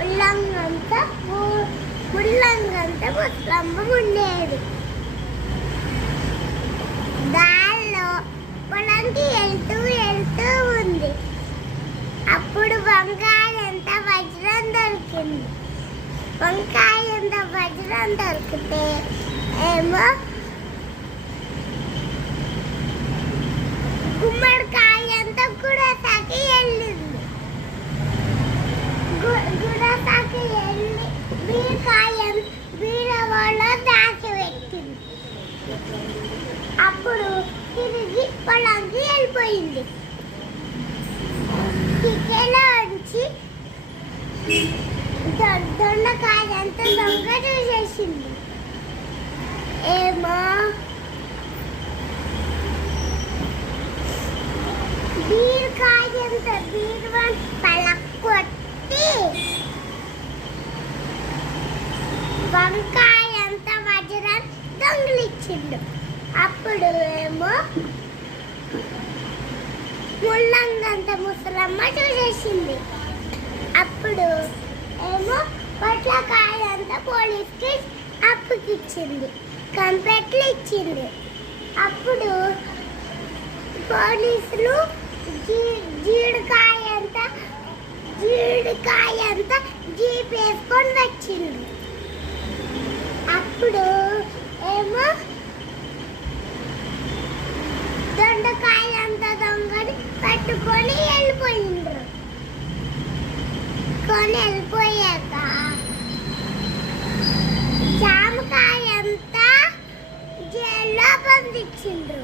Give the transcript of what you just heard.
ముళ్ళంగంతా ముసలమ్మ ఉండేది. దానిలో పొలంకి వెళ్తూ ఉంది. అప్పుడు వంకాయ ఎంత వజ్రం దొరికింది. వంకాయ ఎంత వజ్రం దొరికితే ఏమో గుమ్మడికాయ ఎంత గుడసాకి వెళ్ళింది. గుడసాకి వెళ్ళి బీరవాళ్ళ దాచి పెట్టింది. అప్పుడు తిరిగి పొలంకి వెళ్ళిపోయింది. టికెలో వచ్చి దొండకాయ అంత దొంగ చూసేసింది. ఏమో బీరకాయ అంత బీరువాన్ పలకొట్టి వంకాయ అంత వజ్రం దొంగిలిచ్చిండు. అప్పుడు ఏమో ముళ్ళంగంత ముసలమ్మ చూసేసింది. అప్పుడు ఏమో పొట్లకాయ అంతా పోలీస్కి అప్పుకిచ్చింది, కంప్లైంట్లు ఇచ్చింది. అప్పుడు పోలీసులు జీడికాయ అంతా జీప్ వేసుకొని వచ్చింది. అప్పుడు ఏమో దొండకాయ అంత దొంగని పట్టుకొని వెళ్ళిపోయిండ్రు. వెళ్ళిపోయాక జామకాయ అంతా జైల్లో బంధించిండ్రు.